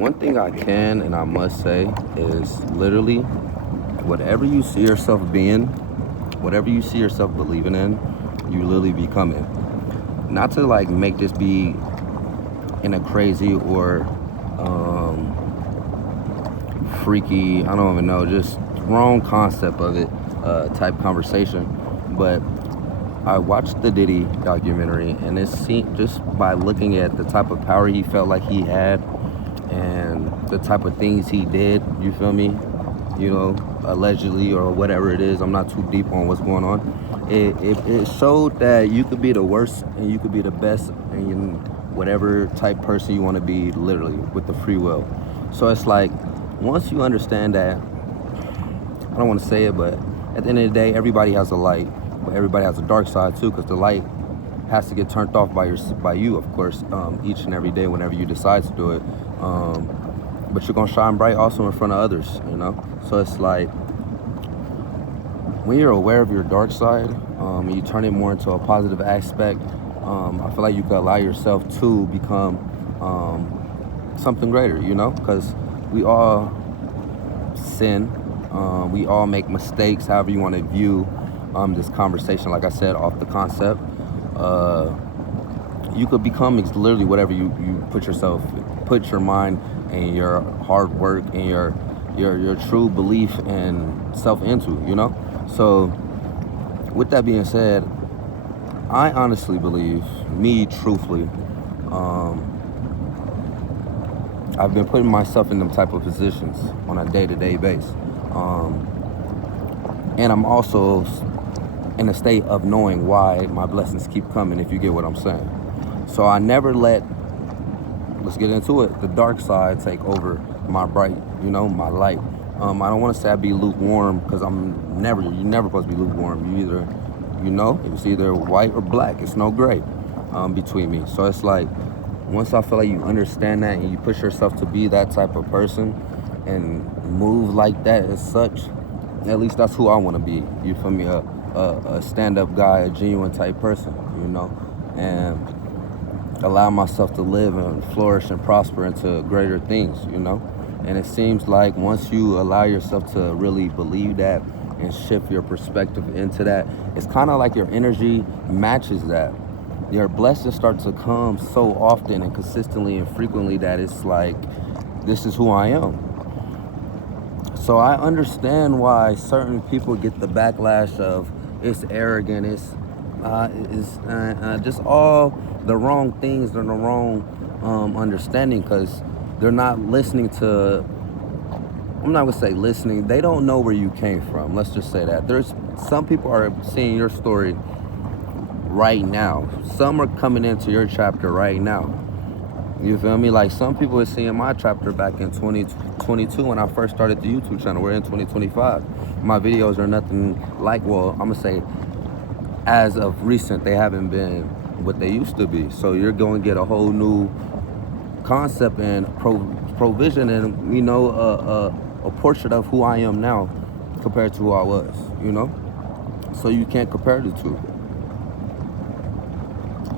one thing I can and I must say is literally whatever you see yourself being, whatever you see yourself believing in, you literally become it. Not to like make this be in a crazy or freaky, I don't even know, just wrong concept of it type conversation. But I watched the Diddy documentary, and it seemed, just by looking at the type of power he felt like he had and the type of things he did, you feel me, you know, allegedly or whatever it is, I'm not too deep on what's going on. It showed that you could be the worst and you could be the best and whatever type person you want to be, literally, with the free will. So it's like, once you understand that, I don't want to say it, but at the end of the day, everybody has a light, but everybody has a dark side too, because the light has to get turned off by you, of course, each and every day whenever you decide to do it. But you're gonna shine bright also in front of others, you know? So it's like, when you're aware of your dark side, and you turn it more into a positive aspect, I feel like you can allow yourself to become something greater, you know? Because we all sin, we all make mistakes, however you want to view this conversation. Like I said, off the concept, you could become literally whatever you put your mind and your hard work and your true belief and self into, you know? So with that being said, I honestly believe, me truthfully, I've been putting myself in them type of positions on a day-to-day basis. And I'm also in a state of knowing why my blessings keep coming, if you get what I'm saying. So I never let, let's get into it, the dark side take over my bright, you know, my light. I don't want to say I be lukewarm, because you're never supposed to be lukewarm. You either, you know, it's either white or black. It's no gray between me. So it's like, once I feel like you understand that and you push yourself to be that type of person and move like that as such, at least that's who I want to be. You feel me? A stand-up guy, a genuine type person, you know, and allow myself to live and flourish and prosper into greater things, you know. And it seems like once you allow yourself to really believe that and shift your perspective into that, it's kind of like your energy matches that. Your blessings start to come so often and consistently and frequently that it's like, this is who I am. So I understand why certain people get the backlash of it's arrogant, it's just all the wrong things and the wrong understanding, because they're not listening to, I'm not gonna say listening, they don't know where you came from. Let's just say that. There's some people are seeing your story right now. Some are coming into your chapter right now. You feel me? Like, some people are seeing my chapter back in 2022 when I first started the YouTube channel. We're in 2025. My videos are nothing like, well, I'm gonna say, as of recent, they haven't been what they used to be. So you're going to get a whole new concept and provision and, you know, a portrait of who I am now compared to who I was, you know? So you can't compare the two.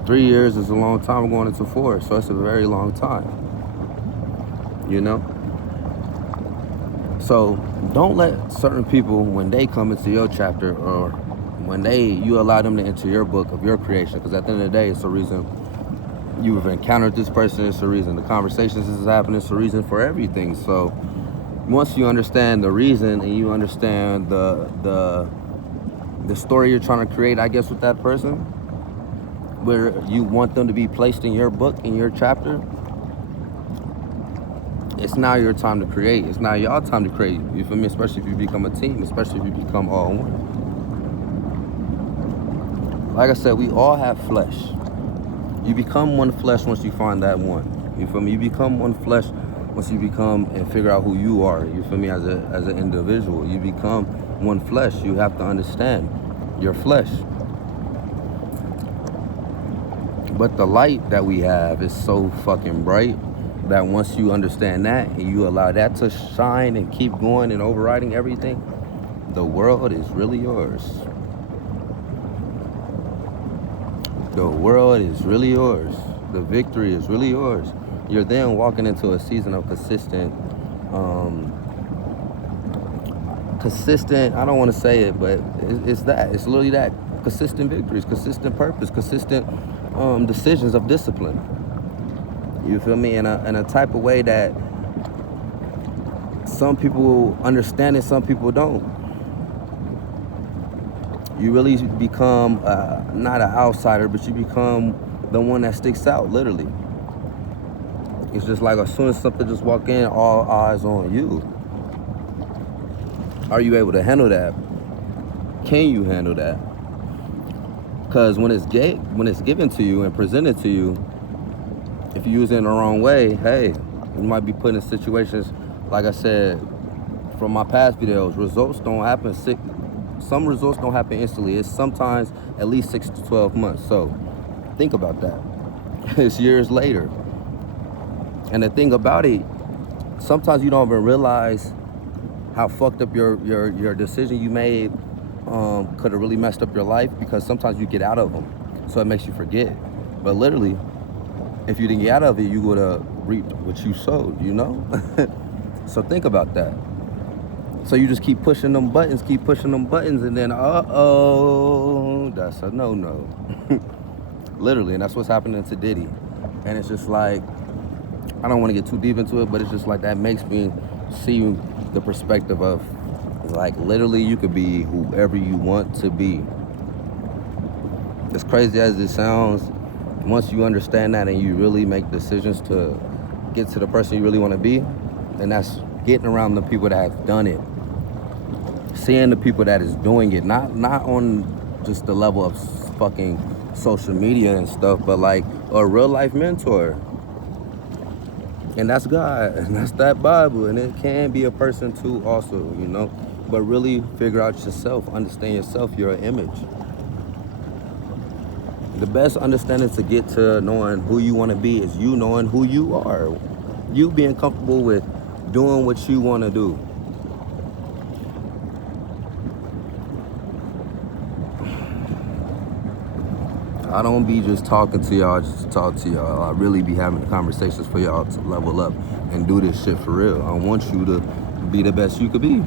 3 years is a long time, going into 4, so it's a very long time, you know? So don't let certain people, when they come into your chapter, or when you allow them to enter your book of your creation, because at the end of the day, it's the reason you've encountered this person, it's the reason the conversations is happening, it's the reason for everything. So once you understand the reason and you understand the story you're trying to create, I guess, with that person, where you want them to be placed in your book, in your chapter, it's now your time to create. It's now y'all time to create. You feel me? Especially if you become a team, especially if you become all one. Like I said, we all have flesh. You become one flesh once you find that one. You feel me? You become one flesh once you become and figure out who you are. You feel me? As an individual, you become one flesh. You have to understand your flesh. But the light that we have is so fucking bright that once you understand that and you allow that to shine and keep going and overriding everything, the world is really yours. The world is really yours. The victory is really yours. you're then walking into a season of consistent, I don't want to say it, but it's literally that, consistent victories, consistent purpose, consistent decisions of discipline. You feel me? In a type of way that some people understand it, some people don't. You really become not an outsider, but you become the one that sticks out, literally. It's just like as soon as something just walk in, all eyes on you. Are you able to handle that? Can you handle that? Because when it's given to you and presented to you, if you use it in the wrong way, hey, you might be put in situations, like I said from my past videos, results don't happen. Some results don't happen instantly. It's sometimes at least 6 to 12 months. So think about that. It's years later. And the thing about it, sometimes you don't even realize how fucked up your decision you made could have really messed up your life, because sometimes you get out of them. So it makes you forget. But literally, if you didn't get out of it, you would have reaped what you sowed, you know? So think about that. So you just keep pushing them buttons, and then, that's a no-no. Literally, and that's what's happening to Diddy. And it's just like, I don't want to get too deep into it, but it's just like that makes me see the perspective of, like, literally you could be whoever you want to be. As crazy as it sounds, once you understand that and you really make decisions to get to the person you really want to be, and that's getting around the people that have done it, seeing the people that is doing it, not on just the level of fucking social media and stuff, but like a real life mentor. And that's God, and that's that Bible, and it can be a person too also, you know? But really figure out yourself, understand yourself, your image. The best understanding to get to knowing who you want to be is you knowing who you are. You being comfortable with doing what you want to do. I don't be just talking to y'all just to talk to y'all. I really be having conversations for y'all to level up and do this shit for real. I want you to be the best you could be.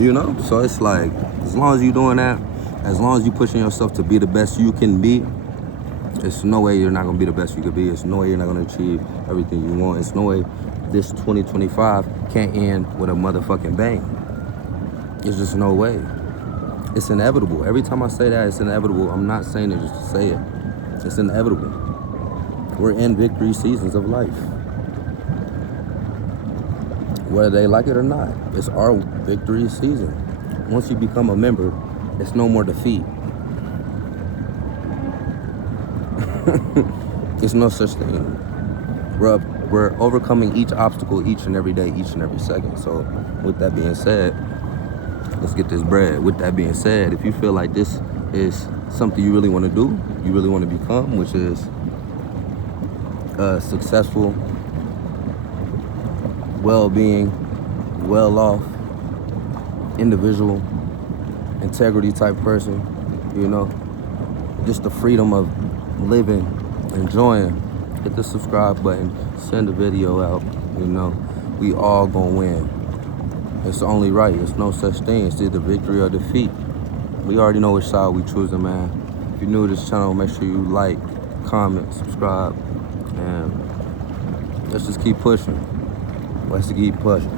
You know? So it's like, as long as you're doing that, as long as you're pushing yourself to be the best you can be, it's no way you're not going to be the best you could be. It's no way you're not going to achieve everything you want. It's no way this 2025 can't end with a motherfucking bang. It's just no way. It's inevitable. Every time I say that, it's inevitable. I'm not saying it just to say it. It's inevitable. We're in victory seasons of life. Whether they like it or not, it's our victory season. Once you become a member, it's no more defeat. It's no such thing. We're overcoming each obstacle each and every day, each and every second. So with that being said, let's get this bread. With that being said, if you feel like this is something you really want to do, you really want to become, which is a successful, well-being, well-off, individual, integrity type person, you know, just the freedom of living, enjoying, hit the subscribe button, send a video out, you know, we all gonna win. It's only right. It's no such thing. It's either victory or defeat. We already know which side we choosing, man. If you're new to this channel, make sure you like, comment, subscribe, and let's just keep pushing. Let's keep pushing.